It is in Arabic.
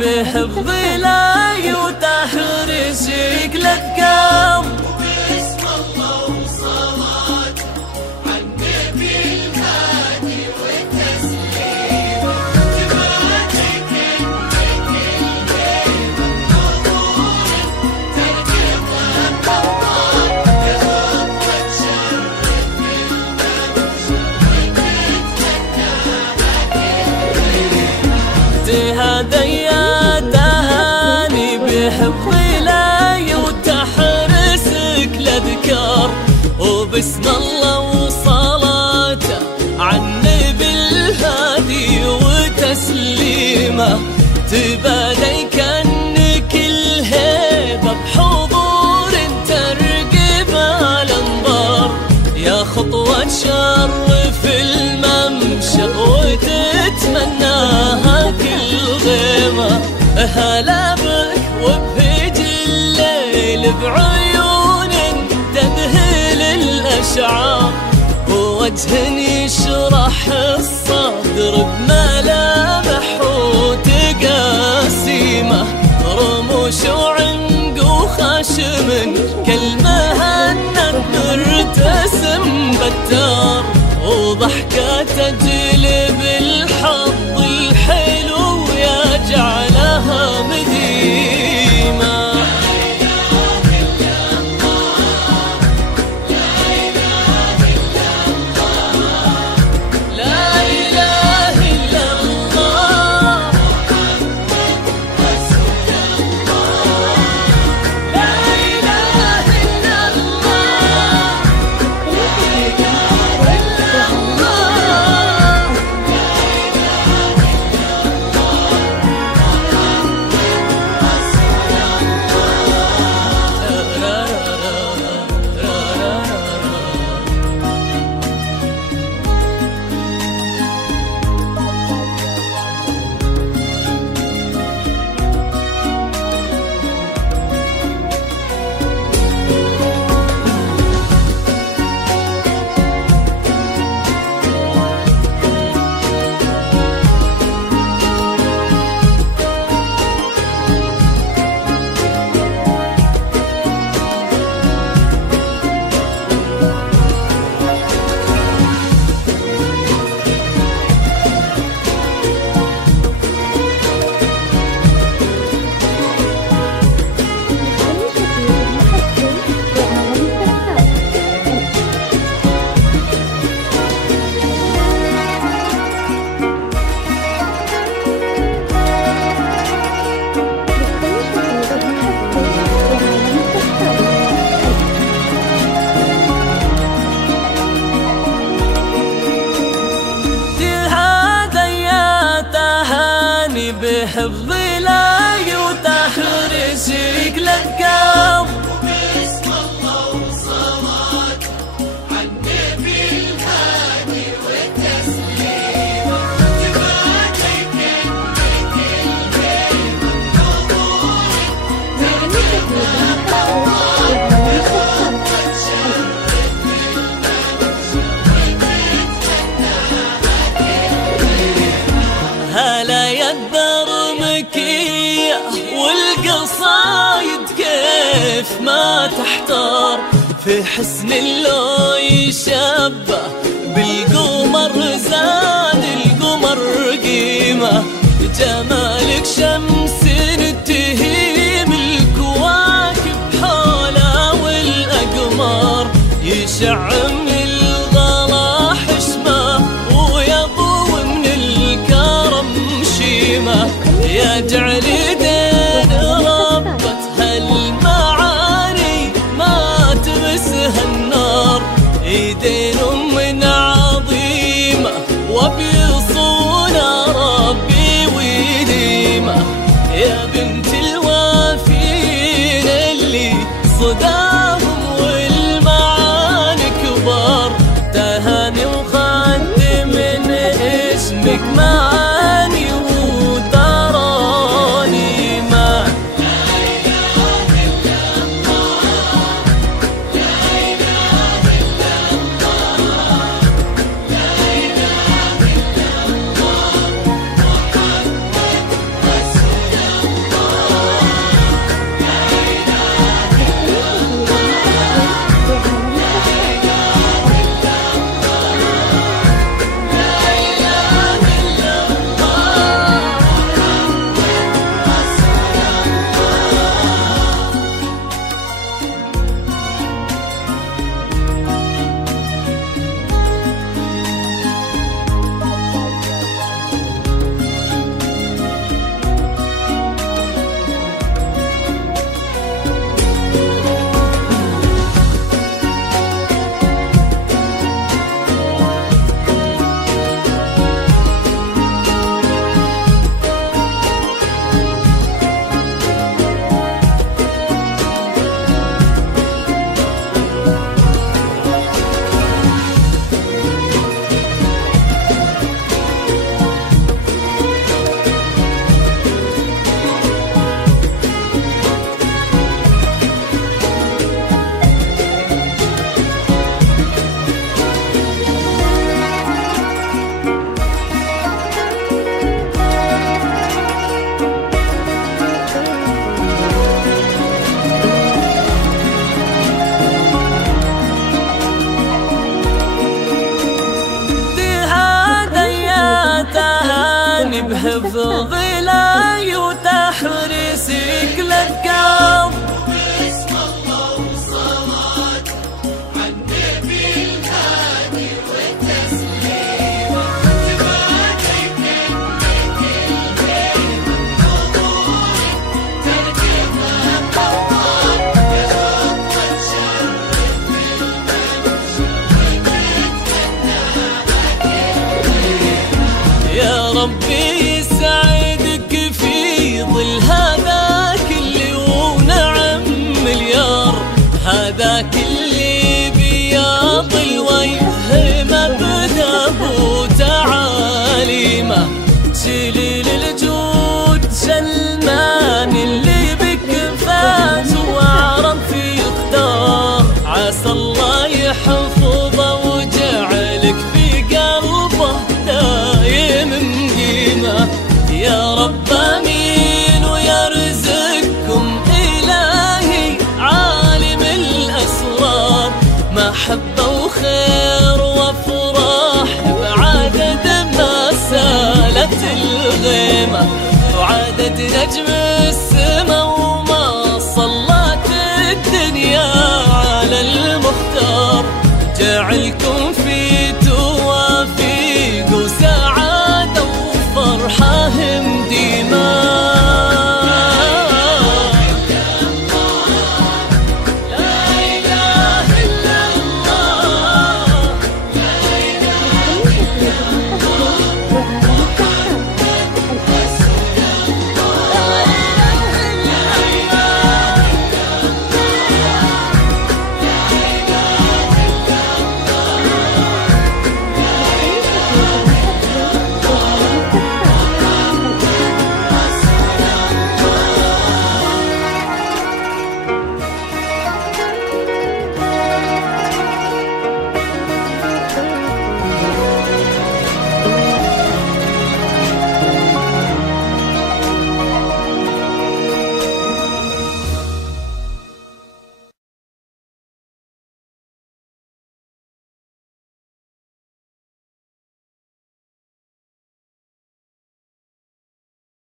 بحفظ لاي وتحرسك للقلب. وباسم الله وصلاة عالنبي الهادي والتسليم تبارك انك الهيبة النظور تركب القمر يا خطوة تشرف بالممشى تهاديا تهاني بحفظ لاي وتحرسك لذكر. وباسم الله وصلاته عالنبي الهادي وتسليمه تبادي كأنك الهيبة بحضور ترقب الانظار. يا خطوة تشرف الممشى وتتمناها كل غيمة. هلا بك وبهج الليل بعيون تذهل الأشعار. ووجه يشرح الصدر بملامح وتقاسيمه. رموش وعنق وخشم كالمهند مرتسم بتار. وضحكة تجلب الحظ الحلو يجعلها مديمة. بحفظ لاي وتحرسك للقلب. وباسم الله وصلاة عالنبي الهادي والتسليم تبارك انك الهيبة النظور تركب القمر يا خطوة تشرف بالممشى هلا يا الدرمكية والقصايد كيف ما تحتار. في حسن لو يشبه بالقمر زاد القمر قيمة. جمالك شمس تهيم الكواكب حولها والأقمار. يشع من الغلا حشمة ويضوي من الكرم شيمة. يجعل دين ربة هالمعاني ما تمسها النار. ايدين من عظيمة وبيصونها ربي ويديمة. يا بنت الوافين اللي صداهم والمعاني كبار. تهاني وخدم من اسمك معاني وتراني ما. حفظ إلهي وتحريسك الأذكار. بسم الله وصلاة عالنبي الهادي وتسليمه تبارك انك الهيمة نورك ترجمها قمر يا خطوة تشرف بالممشى يا ربي يسعدك في ظل هذاك اللي ونعم مليار، هذاك اللي بياض الوجه مبدأ وتعاليمه، جليل الجود سلمان اللي بك فاز وعرف يختار، عسى الله يحفظه وجعلك في قلبه دايم مقيمه. يا رب امين ويرزقكم الهي عالم الاسرار، محبه وخير وافراح بعدد ما سالت الغيمه، وعدد نجم